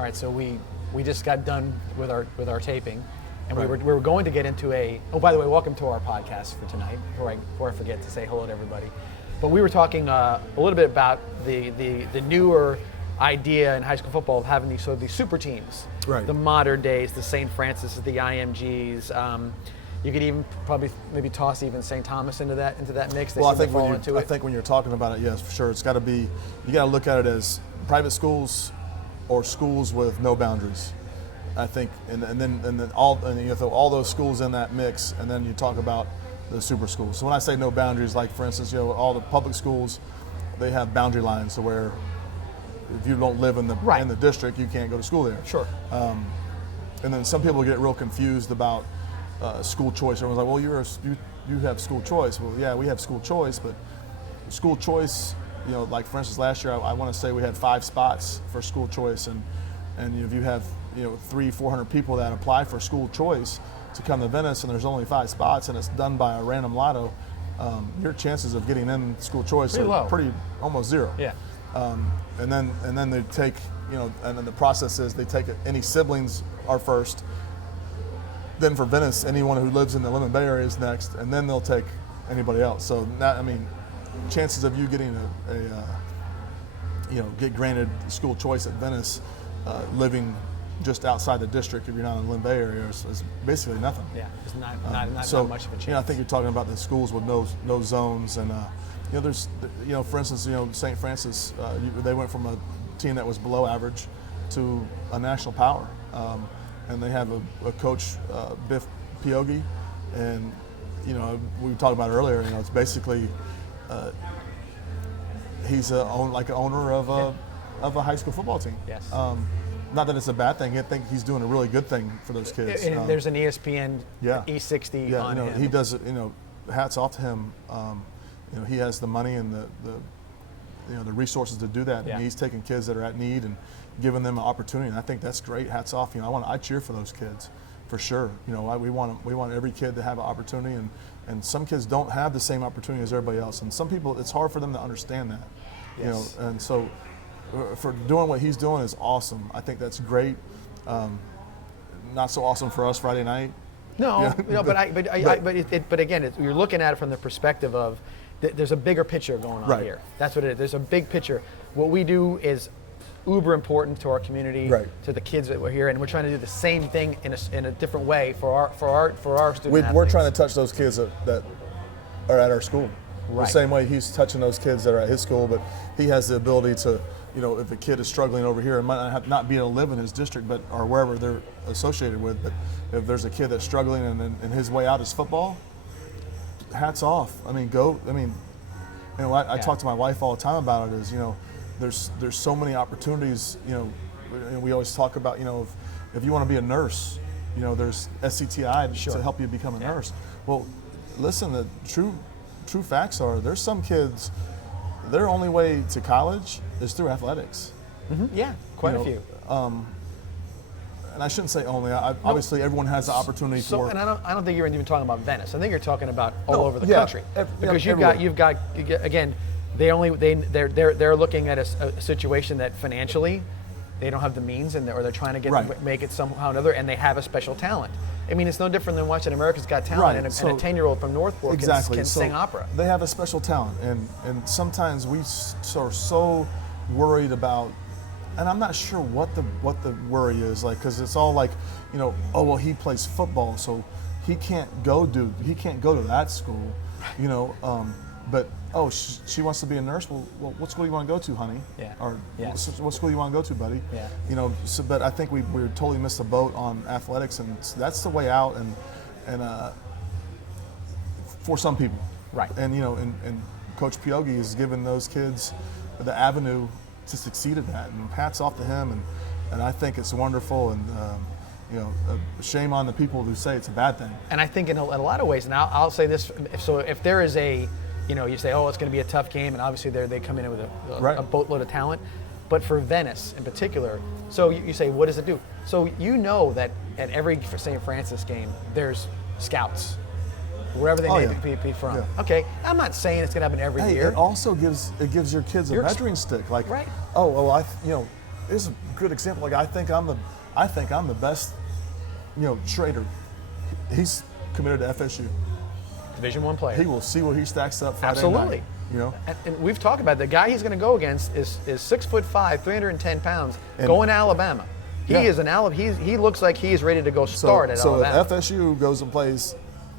All right, so we just got done with our taping, and we were going to get into a. Oh, by the way, welcome to our podcast for tonight. Before I forget to say hello to everybody, but we were talking a little bit about the newer idea in high school football of having these super teams, right? The modern days, the St. Francis, the IMGs. You could even probably maybe toss even St. Thomas into that mix. Well, I think when you're talking about it, yes, for sure, it's got to be. You got to look at it as private schools or schools with no boundaries. I think, and then you throw all those schools in that mix, and then you talk about the super schools. So when I say no boundaries, like for instance, all the public schools, they have boundary lines, so where if you don't live in the district, you can't go to school there. Sure. And then some people get real confused about school choice. Everyone's like, well, you have school choice. Well, yeah, we have school choice, but school choice, like for instance, last year I want to say we had 5 spots for school choice, and if you have 300-400 people that apply for school choice to come to Venice, and there's only 5 spots, and it's done by a random lotto, your chances of getting in school choice are pretty almost zero. Yeah. And then they take, and then the process is they take any siblings are first. Then for Venice, anyone who lives in the Lemon Bay area is next, and then they'll take anybody else. So chances of you getting get granted school choice at Venice, living just outside the district, if you're not in the Lemon Bay area, is basically nothing. Yeah, it's not much of a chance. I think you're talking about the schools with no zones, and there's for instance, St. Francis, they went from a team that was below average to a national power. And they have a coach, Biff Piogi, and we talked about it earlier. It's basically he's like an owner of a high school football team. Yes. Not that it's a bad thing. I think he's doing a really good thing for those kids. And there's an ESPN E60 on him. He does it. Hats off to him. He has the money and the resources to do that, and he's taking kids that are at need and giving them an opportunity, and I think that's great. Hats off. I cheer for those kids, for sure. We want every kid to have an opportunity, and some kids don't have the same opportunity as everybody else, and some people it's hard for them to understand that. Yes. And so for doing what he's doing is awesome. I think that's great. Not so awesome for us Friday night. No, but again, you're looking at it from the perspective of there's a bigger picture going on here. That's what it is. There's a big picture. What we do is uber important to our community, to the kids that we're here, and we're trying to do the same thing in a different way for our students. We're trying to touch those kids that are at our school. The same way he's touching those kids that are at his school, but he has the ability to, if a kid is struggling over here and might not be able to live in his district, or wherever they're associated with, but if there's a kid that's struggling and his way out is football, hats off. I talk to my wife all the time about it. Is there's so many opportunities. We always talk about if you want to be a nurse, there's SCTI to help you become a nurse. Well, listen, the true facts are there's some kids, their only way to college is through athletics. Mm-hmm. Yeah, quite a few. And I shouldn't say only. Obviously, everyone has the opportunity for. And I don't think you're even talking about Venice. I think you're talking about all over the country. Because you've got again, they're looking at a situation that financially they don't have the means, or they're trying to make it somehow or another, and they have a special talent. It's no different than watching America's Got Talent, and a 10-year-old from Northport can sing opera. They have a special talent, and sometimes we are so worried about. And I'm not sure what the worry is, because it's all like, he plays football, so he can't go to that school, but she wants to be a nurse. Well, what school do you want to go to, honey? Yeah. Or what school do you want to go to, buddy? Yeah. But I think we totally missed the boat on athletics, and that's the way out, and for some people. Right. And and Coach Piogi has given those kids the avenue to succeed at that, and hats off to him, and I think it's wonderful, and shame on the people who say it's a bad thing. And I think in a lot of ways, and I'll say this: if there is a, you say, it's going to be a tough game, and obviously they come in with a boatload of talent, but for Venice in particular, so you say, what does it do? So that at every St. Francis game, there's scouts. Wherever they may be from. Yeah. Okay, I'm not saying it's going to happen every year. It also gives your kids a measuring stick. it's a good example. Like I think I'm the best, trader. He's committed to FSU. Division I player. He will see where he stacks up Friday Absolutely. night. And we've talked about it. The guy he's going to go against is 6'5", 310 pounds, going to Alabama. He is he looks like he is ready to go start at Alabama. So if FSU goes and plays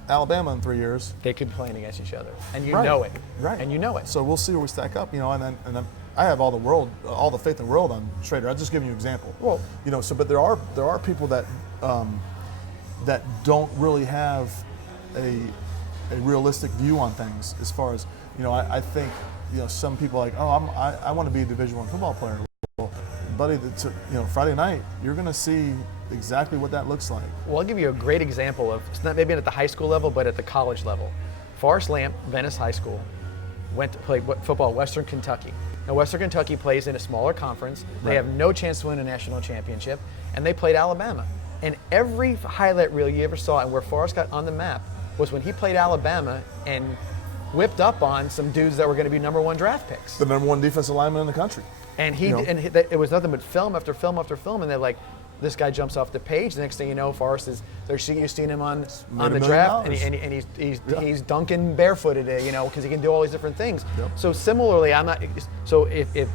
Alabama in 3 years, they could be playing against each other, and know it. Right. And you know it. So we'll see where we stack up. And then I have all the faith in the world on Schrader. I'm just giving you an example. Well, but there are people that that don't really have a realistic view on things. As far as I think some people are like, I want to be a Division I football player. Well, buddy, Friday night you're going to see exactly what that looks like. Well, I'll give you a great example of, it's not maybe at the high school level, but at the college level. Forrest Lamp, Venice High School, went to play football at Western Kentucky. Now, Western Kentucky plays in a smaller conference. They have no chance to win a national championship, and they played Alabama. And every highlight reel you ever saw and where Forrest got on the map was when he played Alabama and whipped up on some dudes that were going to be #1 draft picks. The #1 defensive lineman in the country. And it was nothing but film after film after film, and they're like, this guy jumps off the page. The next thing you know, Forrest you've seen him on the draft, and he's dunking barefooted, because he can do all these different things. Yep. So similarly, if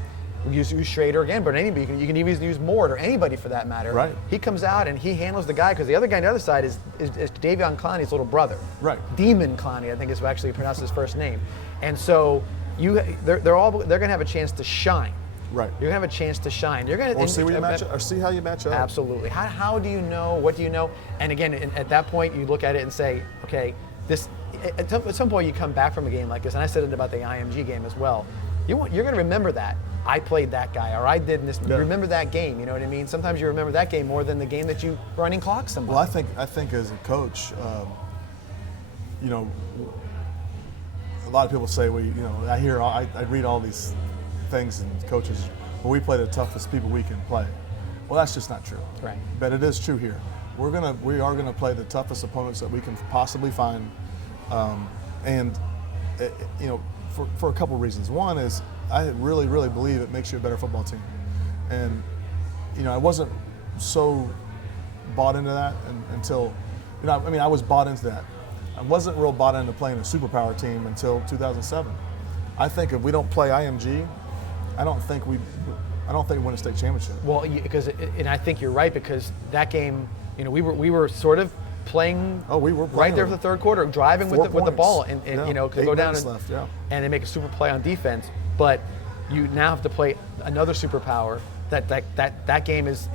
we use Schrader again, but anybody, you can even use Mort or anybody for that matter. Right. He comes out and he handles the guy, because the other guy on the other side is Davion Clowney's little brother. Right. Demon Clowney, I think is actually pronounced his first name. And so they're going to have a chance to shine. Right. You're gonna have a chance to shine. You're gonna see where you match up, or see how you match up. Absolutely. How do you know? What do you know? And again, at that point, you look at it and say, okay, this. At some point, you come back from a game like this, and I said it about the IMG game as well. You're gonna remember that I played that guy, or I did this. Yeah. You remember that game. You know what I mean? Sometimes you remember that game more than the game that you running clock somebody. Well, I think as a coach, a lot of people say I read all these things and coaches, we play the toughest people we can play. Well, that's just not true. Right. But it is true here. We are gonna play the toughest opponents that we can possibly find, for a couple of reasons. One is I really, really believe it makes you a better football team, and I wasn't so bought into that until I was bought into that. I wasn't real bought into playing a superpower team until 2007. I think if we don't play IMG, I don't think we win a state championship. Well, and I think you're right, because that game, we were sort of playing. Oh, we were right there for the third quarter, driving with the ball, and go down and they make a super play on defense. But you now have to play another superpower. That game is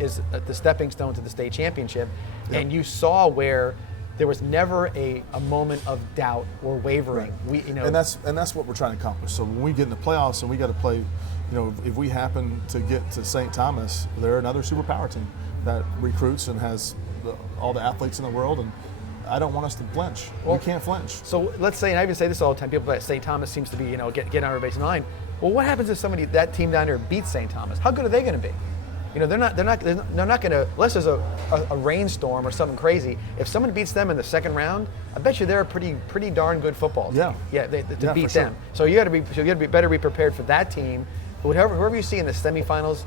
the stepping stone to the state championship, and you saw where there was never a moment of doubt or wavering. Right. And that's what we're trying to accomplish. So when we get in the playoffs and we got to play, if we happen to get to St. Thomas, they're another superpower team that recruits and has all the athletes in the world, and I don't want us to flinch. We can't flinch. So let's say, and I even say this all the time, people that St. Thomas seems to be, getting on everybody's mind. Well, what happens if that team down there beats St. Thomas? How good are they going to be? They're not going to, unless there's a rainstorm or something crazy. If someone beats them in the second round, I bet you they're a pretty darn good football team. Yeah. To beat them. So you got to be better be prepared for that team. Whoever you see in the semifinals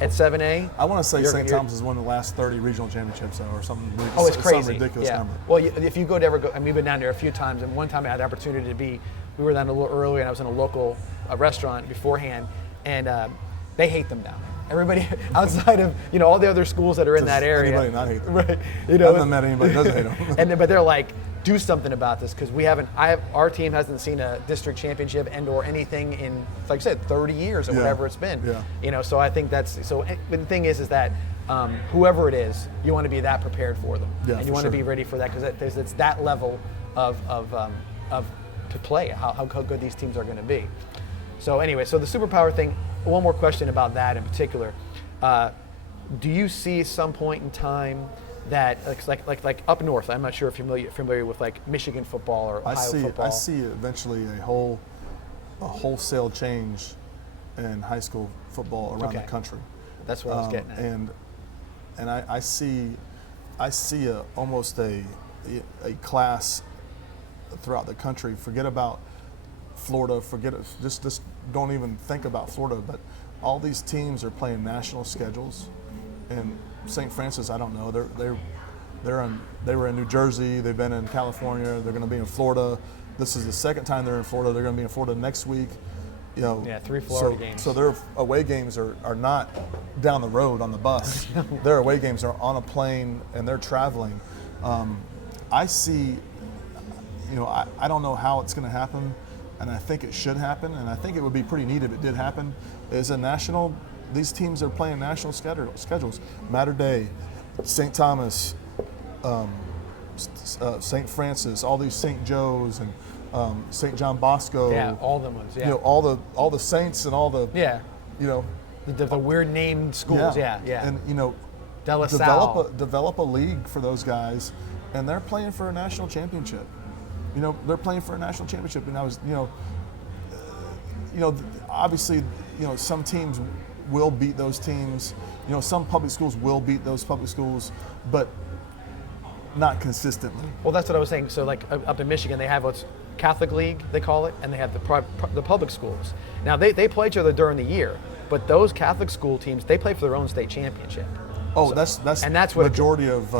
at 7A. I want to say St. Thomas has won the last 30 regional championships or something. It's crazy. Some ridiculous number. Well, if you we've been down there a few times, and one time I had the opportunity we were down a little earlier, and I was in a local restaurant beforehand, and they hate them down there. Everybody outside of all the other schools that are in that area. Anybody not hate them? Right. I haven't met anybody who doesn't hate them. But they're like, do something about this, because our team hasn't seen a district championship or anything in, like I said, 30 years or whatever it's been. Yeah. So I think but the thing is that whoever it is, you want to be that prepared for them, and you want to be ready for that, because it's that level of to play how good these teams are going to be. So anyway, the superpower thing. One more question about that in particular. Do you see some point in time that, like up north, I'm not sure if you're familiar with like Michigan football or Ohio football. I see eventually a wholesale change in high school football around the country. That's what I was getting at. And I see almost a class throughout the country. Forget about Florida. Just don't even think about Florida. But all these teams are playing national schedules, and St. Francis, I don't know, they were in New Jersey, they've been in California, they're going to be in Florida. This is the second time they're in Florida. They're going to be in Florida next week. You know, 3 Florida games. So their away games are not down the road on the bus. Their away games are on a plane and they're traveling. I see, you know, I don't know how it's going to happen, and I think it should happen, and I think it would be pretty neat if it did happen. These teams are playing national schedules. Mater Dei, St. Thomas, St. Francis, all these St. Joe's and St. John Bosco. Yeah, all the ones. Yeah. You know, all the saints and all the. Yeah. You know. The weird named schools. Yeah. And you know, develop a league for those guys, and they're playing for a national championship. You know, they're playing for a national championship, and I was, you know, obviously, you know, some teams will beat those teams. You know, some public schools will beat those public schools, but not consistently. Well, that's what I was saying. So, like up in Michigan, they have what's Catholic League, they call it, and they have the public schools. Now, they play each other during the year, but those Catholic school teams, they play for their own state championship. Oh, so, that's what majority of.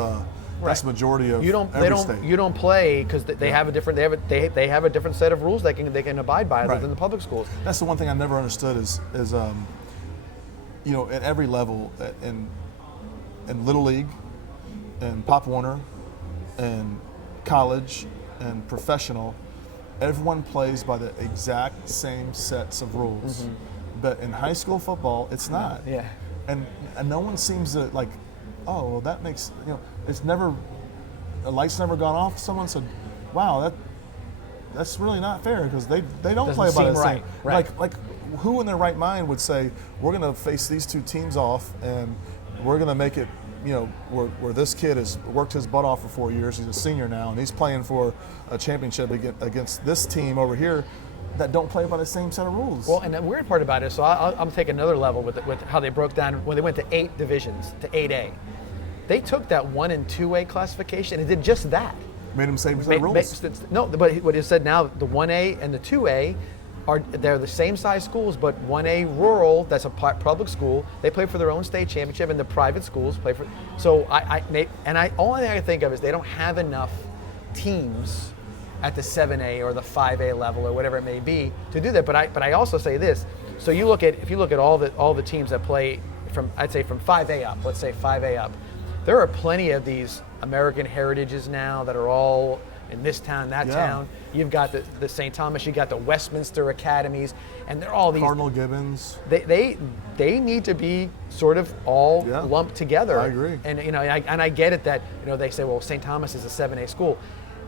That's majority of every state. You don't play because they have a different they have a different set of rules they can abide by other right. than the public schools. That's the one thing I never understood is you know, at every level in Little League, and Pop Warner, and college, and professional, everyone plays by the exact same sets of rules. Mm-hmm. But in high school football, it's not. Yeah. And no one seems to like, oh, well, that makes, you know, it's never, the light's never gone off. Someone said, wow, that's really not fair because they don't play by the same. Right. Like who in their right mind would say, we're going to face these two teams off and we're going to make it, you know, where this kid has worked his butt off for 4 years, he's a senior now, and he's playing for a championship against this team over here that don't play by the same set of rules. Well, and the weird part about it, so I'm taking another level with how they broke down when they went to 8 divisions, to 8A. They took that 1 and 2A classification and did just that. Made them same set of rules. No, but what it said now, the 1A and the 2A, they're the same size schools, but 1A rural, that's a public school, they play for their own state championship, and the private schools play for. So only thing I can think of is they don't have enough teams at the 7A or the 5A level or whatever it may be to do that. But I also say this. So if you look at all the teams that play from 5A up, let's say 5A up, there are plenty of these American heritages now that are all in this town, that town. You've got the St. Thomas, you got the Westminster Academies, and they're all these Cardinal Gibbons. They need to be sort of all lumped together. I agree. And you know, I get it that, you know, they say, well, St. Thomas is a 7A school.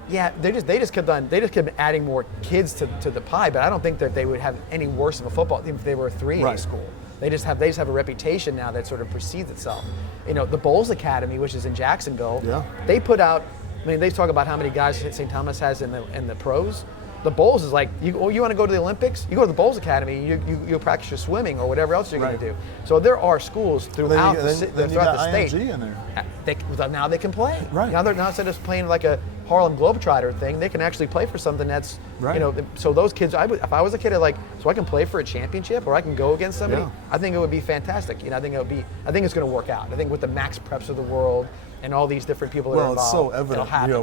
Yeah, they just kept adding more kids to the pie, but I don't think that they would have any worse of a football team if they were a 3A school. They just have a reputation now that sort of precedes itself. You know, the Bowles Academy, which is in Jacksonville, they put out. I mean, they talk about how many guys St. Thomas has in the pros. The Bowles is like, you want to go to the Olympics? You go to the Bowles Academy, you practice your swimming or whatever else you're going to do. So there are schools throughout the state. IMG in there. Now they can play. Right. Now instead of playing like a Harlem Globetrotter thing, they can actually play for something that's, you know, so those kids, if I was a kid, so I can play for a championship or I can go against somebody, I think it would be fantastic. You know, I think it's going to work out. I think with the Max Preps of the world and all these different people that are involved. Well, it's so evident, you know,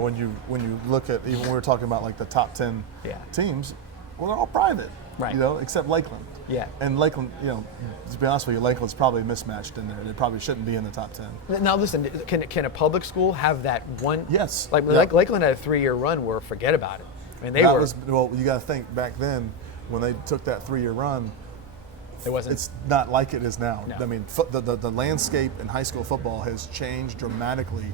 when you look at, even when we were talking about like the top 10 teams, well, they're all private, right? You know, except Lakeland. Yeah. And Lakeland, you know, to be honest with you, Lakeland's probably mismatched in there. They probably shouldn't be in the top 10. Now listen, can a public school have that one? Yes. Like Lakeland had a 3-year run where forget about it. I mean, well, you got to think back then when they took that 3-year run. It's not like it is now. No. I mean, the landscape in high school football has changed dramatically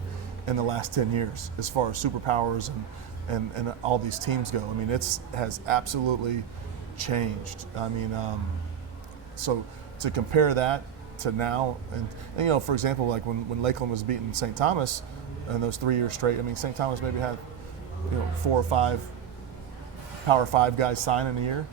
in the last 10 years as far as superpowers and all these teams go. I mean, it has absolutely changed. I mean, so to compare that to now, and you know, for example, like when Lakeland was beating St. Thomas in those 3 years straight, I mean, St. Thomas maybe had, you know, 4 or 5 Power 5 guys sign in a year.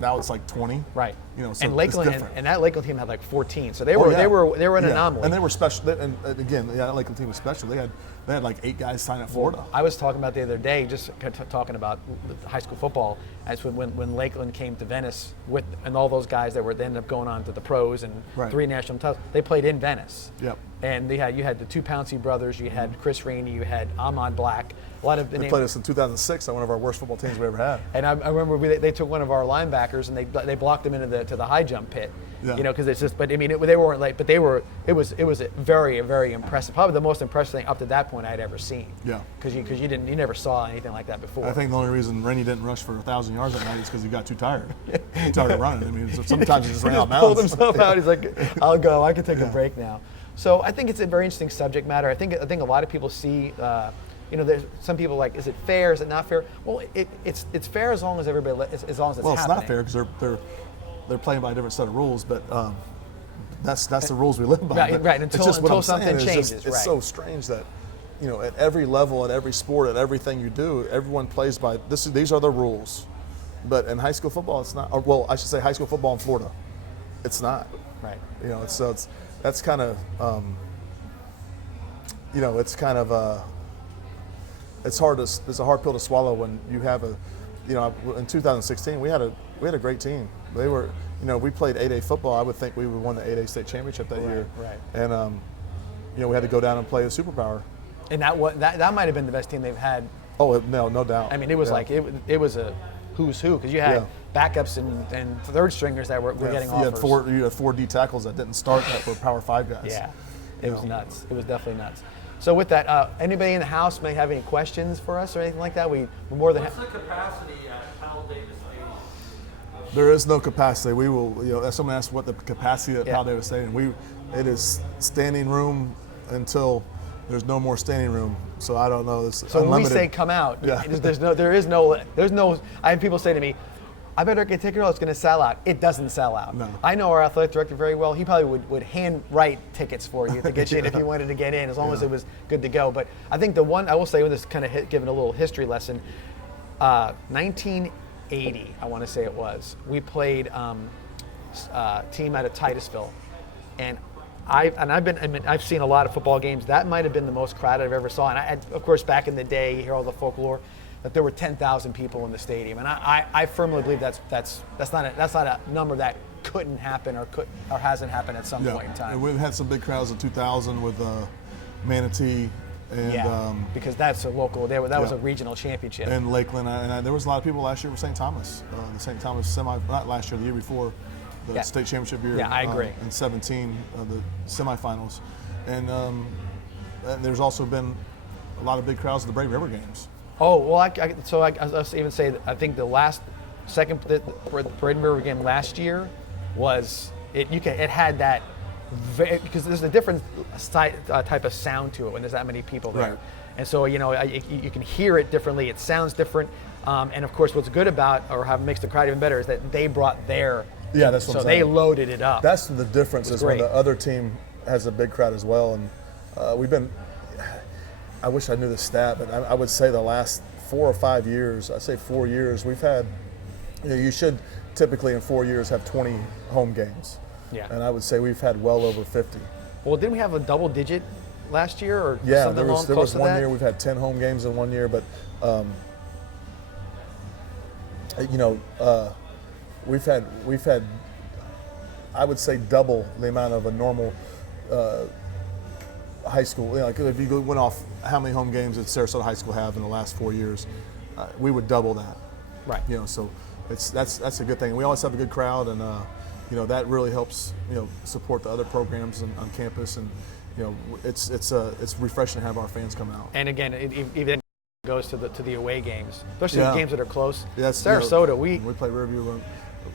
Now it's like 20. Right. You know, so and Lakeland it's different. and that Lakeland team had like 14. So they were an anomaly. And they were special. And again, that Lakeland team was special. They had They had like 8 guys sign at Florida. I was talking about the other day, just talking about high school football, as when Lakeland came to Venice and all those guys that ended up going on to the pros and 3 national titles, they played in Venice. Yep. And you had the 2 Pouncey brothers, you had Chris Rainey, you had Ahmad Black. A lot of they played us in 2006 on one of our worst football teams we ever had. And I remember they took one of our linebackers and they blocked him into the high jump pit. Yeah. Because it's just. But I mean, they weren't late. But it was a very, very impressive. Probably the most impressive thing up to that point I'd ever seen. Yeah. Because you never saw anything like that before. I think the only reason Rainey didn't rush for 1,000 yards that night is because he got too tired. Too tired of running. I mean, sometimes he just ran out of bounds. Pulled himself out. He's like, I'll go. I can take a break now. So I think it's a very interesting subject matter. I think a lot of people see. There's some people like, is it fair? Is it not fair? Well, it's fair as long as everybody, as long as it's happening. Well, it's not fair because they're playing by a different set of rules, but that's the rules we live by. Right. Until something changes. It's so strange that at every level, at every sport, at everything you do, everyone plays by this. These are the rules, but in high school football, it's not. Or, well, I should say high school football in Florida, it's not. Right. That's kind of it's a hard pill to swallow when you have in 2016 we had a great team. They were, we played 8A football. I would think we would won the 8A state championship that year. Right. And we had to go down and play a superpower. And that might have been the best team they've had. Oh no doubt. I mean, it was like it was a who's who, because you had backups and third stringers that were getting offers. You had 4 D tackles that didn't start that were Power 5 guys. Yeah, it was nuts. It was definitely nuts. So with that, anybody in the house may have any questions for us or anything like that? We're more than. What's the capacity at Powell Davis Stadium? There is no capacity. We will. Someone asked what the capacity at Powell Davis Stadium. It is standing room until there's no more standing room. So I don't know. It's so unlimited. When we say come out, there's no. I have people say to me, I better get a ticket or it's going to sell out. It doesn't sell out. No. I know our athletic director very well. He probably would hand write tickets for you to get you in if you wanted to get in, as long as it was good to go. But I think the one, I will say, with this kind of giving a little history lesson, 1980, I want to say it was, we played a team out of Titusville. And I've seen a lot of football games. That might have been the most crowded I've ever saw. And of course, back in the day, you hear all the folklore that there were 10,000 people in the stadium, and I firmly believe that's not a number that couldn't happen or hasn't happened at some point in time. And we've had some big crowds in 2000 with Manatee. And, because that's a local. That was a regional championship. And Lakeland, and there was a lot of people last year for St. Thomas. The St. Thomas not last year, the year before, the state championship year. Yeah, I agree. In 17, the semifinals, and there's also been a lot of big crowds at the Brave River games. Oh well, I'll even say that I think the Brave River game last year was it had that. Because there's a different type of sound to it when there's that many people there. Right. And so, you can hear it differently. It sounds different. And of course, what's good about, makes the crowd even better, is that they brought their. Yeah, that's what I'm saying. So they loaded it up. That's the difference is when the other team has a big crowd as well. And I wish I knew the stat, but I would say the last 4 or 5 years, I'd say 4 years, we've had, you should typically in 4 years have 20 home games. Yeah. And I would say we've had well over 50. Well, didn't we have a double digit last year or yeah, something there was one that? year we've had 10 home games in 1 year, but we've had I would say double the amount of a normal high school. Like if you went off how many home games did Sarasota High School have in the last 4 years, we would double that. Right. So that's a good thing. We always have a good crowd, and that really helps support the other programs on campus, and it's refreshing to have our fans come out. And again, it even goes to the away games, especially the games that are close. Yeah, Sarasota, we play Riverview.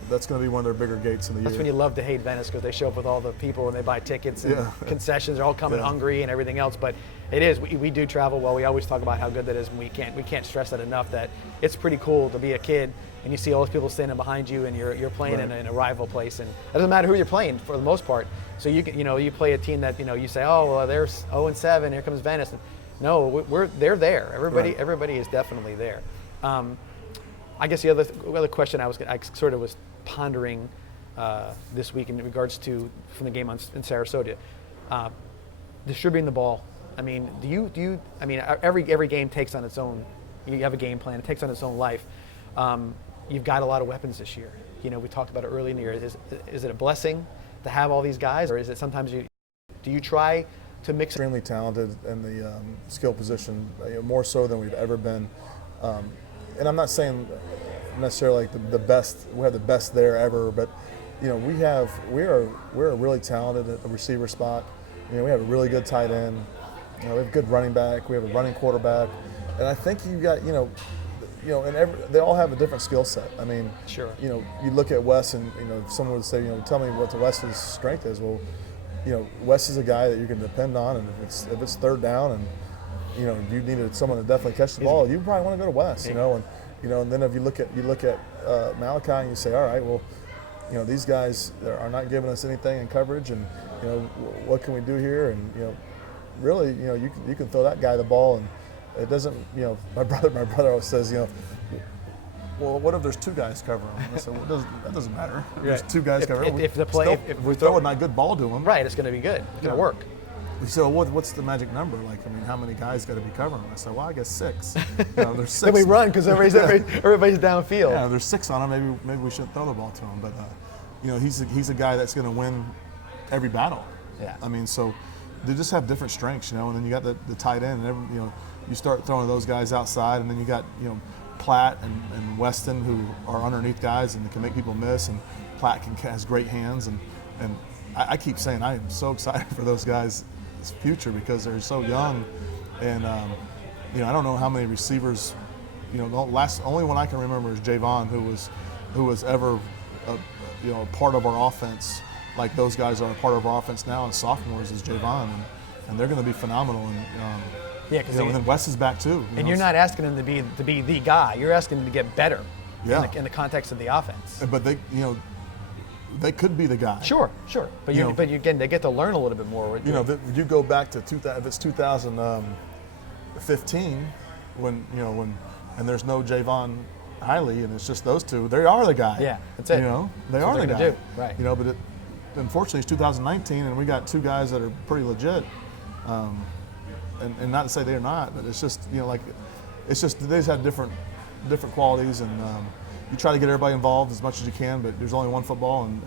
That's going to be one of their bigger gates in the year. That's when you love to hate Venice, because they show up with all the people and they buy tickets and concessions. They're all coming hungry and everything else. But it is. We do travel well. We always talk about how good that is, and we can't stress that enough. That it's pretty cool to be a kid and you see all those people standing behind you, and you're playing in a rival place, and it doesn't matter who you're playing for the most part. So you play a team that you say, oh well, they're 0-7. Here comes Venice. No, they're there. Everybody is definitely there. I guess the other question I sort of was pondering this week in regards to from the game in Sarasota, distributing the ball. I mean, do you? I mean, every game takes on its own. You have a game plan. It takes on its own life. You've got a lot of weapons this year. You know, we talked about it early in the year. Is it a blessing to have all these guys, or is it sometimes do you try to mix? Extremely talented in the skill position, more so than we've ever been. And I'm not saying necessarily like the best. We have the best there ever, but we're really talented at the receiver spot. We have a really good tight end. We have a good running back. We have a running quarterback, and I think you got they all have a different skill set. I mean, sure. You look at Wes, and someone would say, tell me what the Wes's strength is. Well, Wes is a guy that you can depend on, and if it's third down, and you needed someone to definitely catch the ball, you probably want to go to Wes. And then if you look at Malachi and you say, all right, well, these guys are not giving us anything in coverage, and what can we do here? And really, you can throw that guy the ball, and it doesn't. My brother always says, well, what if there's two guys covering him? I said, well, that doesn't matter. There's two guys covering him. If we throw a good ball to him, right, it's going to be good. It's going to work. So what's the magic number? Like, I mean, how many guys got to be covering him? I said, well, I guess 6. There's 6. Then we run because everybody's downfield. Yeah, there's 6 on him. Maybe we shouldn't throw the ball to him. But he's a guy that's going to win every battle. Yeah. I mean, so they just have different strengths, and then you got the tight end, and you start throwing those guys outside, and then you got Platt and Weston, who are underneath guys and can make people miss, and Platt has great hands, and I keep saying I am so excited for those guys' future because they're so young, and I don't know how many receivers, the only one I can remember is Javon, who was ever a part of our offense. Like those guys are a part of our offense now, and sophomores is Javon, and they're going to be phenomenal. And yeah, because then Wes is back too. And you're not asking him to be the guy. You're asking him to get better. Yeah. In the context of the offense. But they could be the guy. But but again, they get to learn a little bit more. You go back to 2015 when and there's no Javon Hiley, and it's just those two. They are the guy. Yeah, that's it. They are the guy. Do. Right. But unfortunately, it's 2019, and we got 2 guys that are pretty legit. And not to say they're not, but it's just it's just they just have different qualities, and you try to get everybody involved as much as you can. But there's only one football, and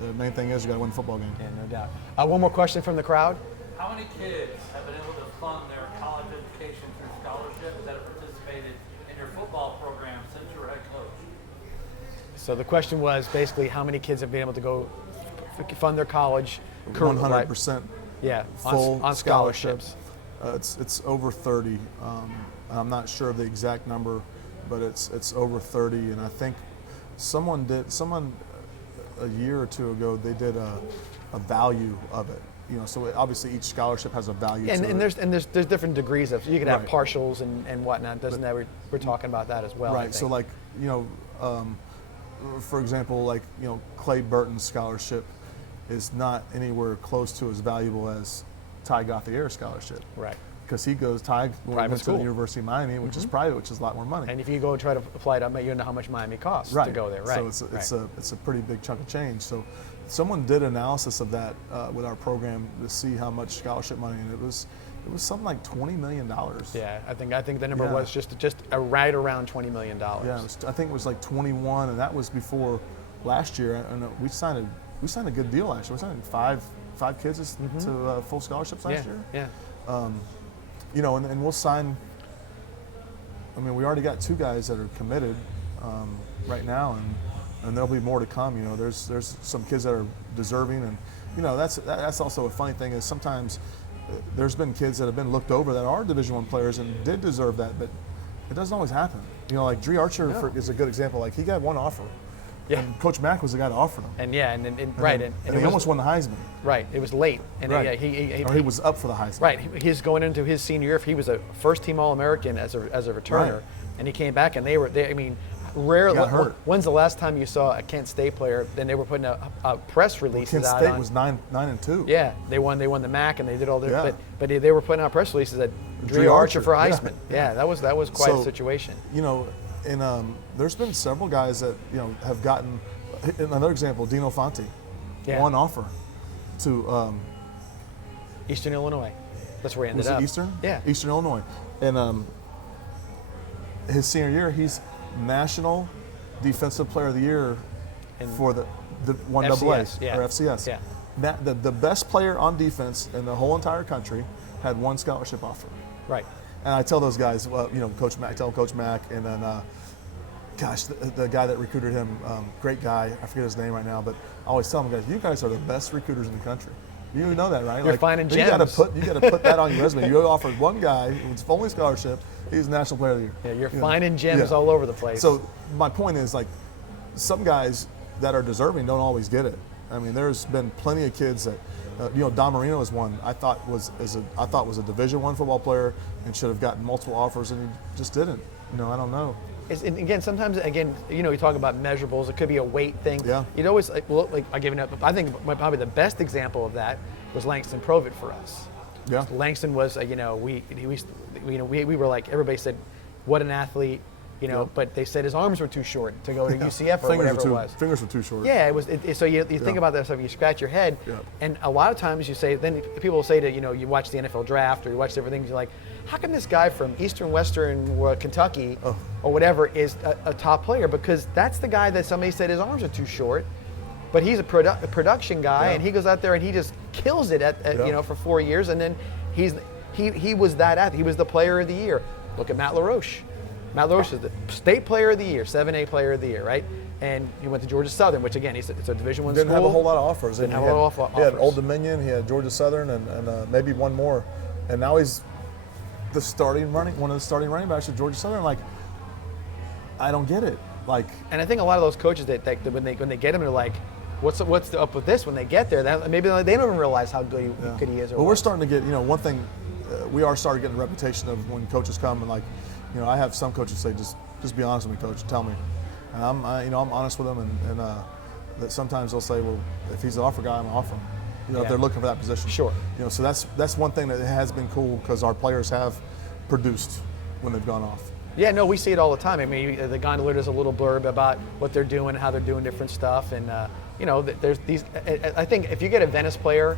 the main thing is you got to win the football game. Yeah, no doubt. One more question from the crowd. How many kids have been able to fund their college education through scholarships that have participated in your football program since you were head coach? So the question was basically how many kids have been able to go fund their college 100%. Yeah, full on scholarships. It's over 30. I'm not sure of the exact number, but it's over 30. And I think someone a year or 2 ago, they did a value of it. So obviously each scholarship has a value. And there's different degrees of. You can have partials and whatnot. We're talking about that as well. Right. So like for example, Clay Burton's scholarship is not anywhere close to as valuable as Ty Gauthier scholarship. Right. Because Ty went to the University of Miami, which is private, which is a lot more money. And if you go try to apply it, you know how much Miami costs to go there, right? So it's a pretty big chunk of change. So someone did analysis of that with our program to see how much scholarship money, and it was something like $20 million. Yeah, I think the number was just right around $20 million. Yeah, I think it was like 21, and that was before last year. And we signed a good deal last year. We signed five kids to full scholarships last year. Yeah. And we'll sign. I mean, we already got 2 guys that are committed right now, and there'll be more to come. There's some kids that are deserving, and that's also a funny thing is sometimes there's been kids that have been looked over that are Division I players and did deserve that, but it doesn't always happen. Like Dree Archer is a good example. Like he got one offer. Yeah. And Coach Mack was the guy that offered him. And he almost won the Heisman. Right. It was late. And right. He was up for the Heisman. Right. He's going into his senior year. He was a first-team All-American as a returner, right. And he came back, and rarely. Got hurt. When's the last time you saw a Kent State player? Then they were putting a press release out. Kent State was 9-2. Yeah, they won the MAC, and they did all their. Yeah. But they were putting out press releases that Dree Archer for Heisman. Yeah, that was quite a situation. And there's been several guys that have gotten. Another example, Dino Fonte, one offer to Eastern Illinois. That's where he ended was up. it Eastern? Yeah. Eastern Illinois. And his senior year, he's National Defensive Player of the Year for the 1AA or FCS. Yeah. The best player on defense in the whole entire country had one scholarship offer. Right. And I tell those guys, Coach Mack, and then, the guy that recruited him, great guy, I forget his name right now, but I always tell them, you guys are the best recruiters in the country. You know that, right? You're finding gems. You got to put that on your resume. You offered one guy who's only scholarship. He's National Player of the Year. Yeah, you're finding gems all over the place. So my point is, some guys that are deserving don't always get it. I mean, there's been plenty of kids that, Don Marino is one I thought was a Division I football player and should have gotten multiple offers, and he just didn't. I don't know. And again, sometimes, you talk about measurables. It could be a weight thing. Yeah. You'd always I giving up. I think probably the best example of that was Langston Provett for us. Yeah. Langston was, we were like, everybody said, what an athlete, Yep. but they said his arms were too short to go to UCF or whatever it was. Fingers were too short. Yeah, it was. So you think about that stuff, you scratch your head, and a lot of times you say, then people will say to you watch the NFL draft or you watch different things, you're like, how come this guy from Eastern Western Kentucky or whatever is a top player? Because that's the guy that somebody said his arms are too short, but he's a production guy and he goes out there and he just kills it for 4 years, and then he was that athlete. He was the player of the year. Look at Matt LaRoche. Matt LaRoche is the state player of the year, 7A player of the year, right? And he went to Georgia Southern, which again, it's a Division I school. Didn't have a whole lot of offers. Didn't have a lot of offers. He had Old Dominion, he had Georgia Southern, and maybe one more. And now he's one of the starting running backs at Georgia Southern. I don't get it. And I think a lot of those coaches that when they get him, they're like, what's up with this? When they get there, maybe they don't even realize how good he is. Well, we're starting to get, one thing, we are starting to get a reputation of when coaches come and I have some coaches say, just be honest with me, coach, tell me. And I'm honest with them, and that sometimes they'll say, well, if he's an offer guy, I'm going to offer him. If they're looking for that position. Sure. So that's one thing that has been cool because our players have produced when they've gone off. Yeah, no, we see it all the time. I mean, the Gondola does a little blurb about what they're doing, how they're doing different stuff, and there's these. I think if you get a Venice player,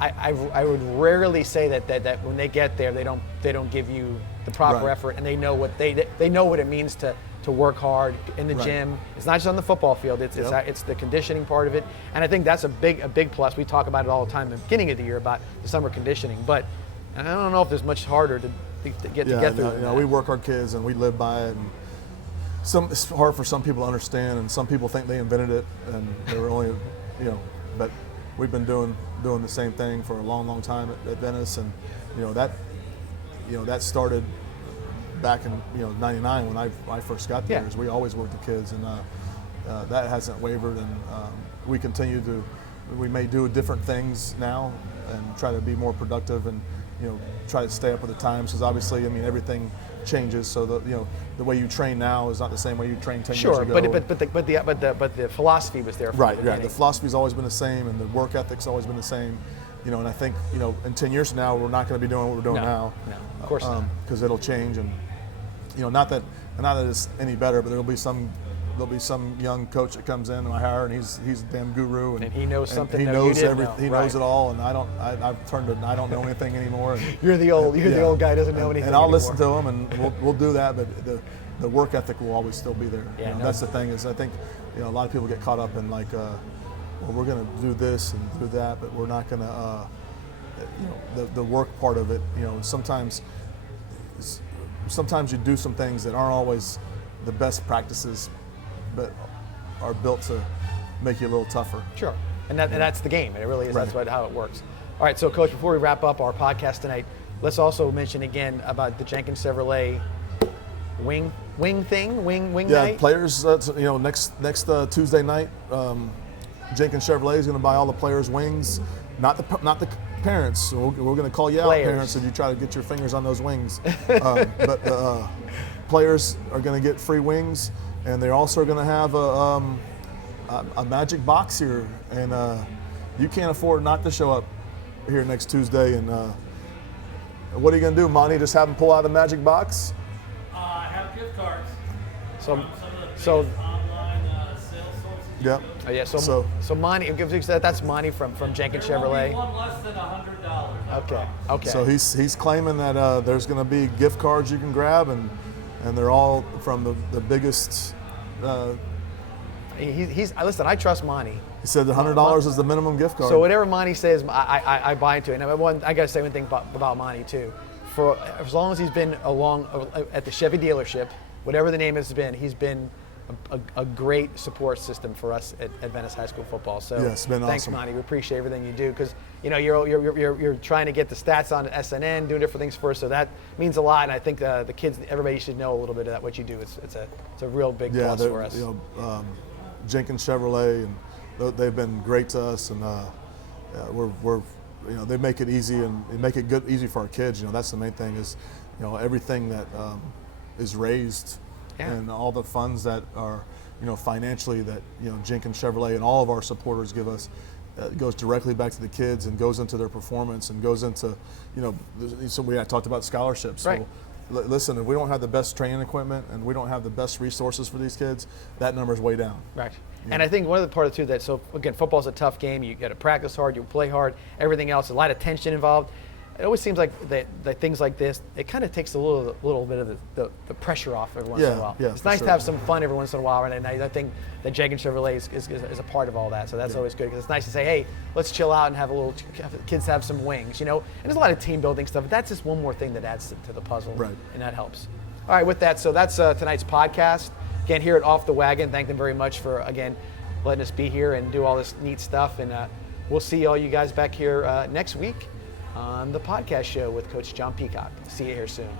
I would rarely say that when they get there, they don't give you the proper effort, and they know what it means to work hard in the gym. It's not just on the football field. It's the conditioning part of it, and I think that's a big plus. We talk about it all the time at the beginning of the year about the summer conditioning, but I don't know if there's much harder to get through. We work our kids and we live by it. And it's hard for some people to understand, and some people think they invented it, and they were only, but we've been doing the same thing for a long time at Venice, and that started back in 99 when I first got there. We always worked with kids, and that hasn't wavered, and we continue to. We may do different things now and try to be more productive, and try to stay up with the times, because obviously, everything changes. So the way you train now is not the same way you trained 10 years ago. But the philosophy was there. Right. The philosophy's always been the same, and the work ethic's always been the same. And I think in 10 years from now, we're not going to be doing what we're doing now. No, of course not. Because it'll change, and not that it's any better, but there'll be some young coach that comes in and I hire, and he's a damn guru, and he knows something. He knows everything. He knows Right. it all, and I've turned to I don't know anything anymore. And, you're the old guy who doesn't know anything. And I'll anymore. listen to him, and we'll do that, but the work ethic will always still be there. That's the thing is I think a lot of people get caught up in well, we're going to do this and do that, but we're not going to the work part of it. Sometimes you do some things that aren't always the best practices, but are built to make you a little tougher. Sure, and that's the game. It really is. Right. That's how it works. All right, so Coach, before we wrap up our podcast tonight, let's also mention again about the Jenkins Chevrolet wing night. Yeah, players. Next Tuesday night, Jenkins Chevrolet is going to buy all the players wings, not the parents. We're going to call you out, parents, if you try to get your fingers on those wings. But players are going to get free wings, and they're also going to have a magic box here, and you can't afford not to show up here next Tuesday. And what are you going to do, Monty? Just have them pull out the magic box? I have gift cards. So Some of the biggest online sales sources Yep. Oh, yeah. So Monty, that's Monty from Jenkins Chevrolet. One less than $100. Okay. So he's claiming that there's going to be gift cards you can grab, and they're all from the biggest. Listen. I trust Monty. He said the $100 is the minimum gift card. So whatever Monty says, I buy into it. And I got to say one thing about Monty too. For as long as he's been along at the Chevy dealership, whatever the name has been, he's been a great support system for us at Venice High School football. So yeah, it's been thanks, awesome. Monty. We appreciate everything you do because you're trying to get the stats on SNN, doing different things for us. So that means a lot. And I think the kids, everybody should know a little bit of that. What you do, it's a real big plus for us. Jenkins Chevrolet, and they've been great to us, and we're they make it easy and they make it easy for our kids. That's the main thing is, everything that is raised and all the funds that are, financially that, Jenkins Chevrolet and all of our supporters give us, goes directly back to the kids and goes into their performance and goes into, I talked about scholarships. Right. So listen, if we don't have the best training equipment and we don't have the best resources for these kids, that number's way down. Right. And I think one of the part too that, so again, football's a tough game. You got to practice hard, you play hard, everything else, a lot of tension involved. It always seems like that things like this, it kind of takes a little bit of the pressure off every once in a while. Yeah, it's nice to have some fun every once in a while, and I think that Jenkins Chevrolet is a part of all that. So that's always good because it's nice to say, hey, let's chill out and have kids have some wings, And there's a lot of team building stuff, but that's just one more thing that adds to the puzzle, right. And that helps. All right, with that, so that's tonight's podcast. Again, here at Off the Wagon, thank them very much for, again, letting us be here and do all this neat stuff. And we'll see all you guys back here next week on the podcast show with Coach John Peacock. See you here soon.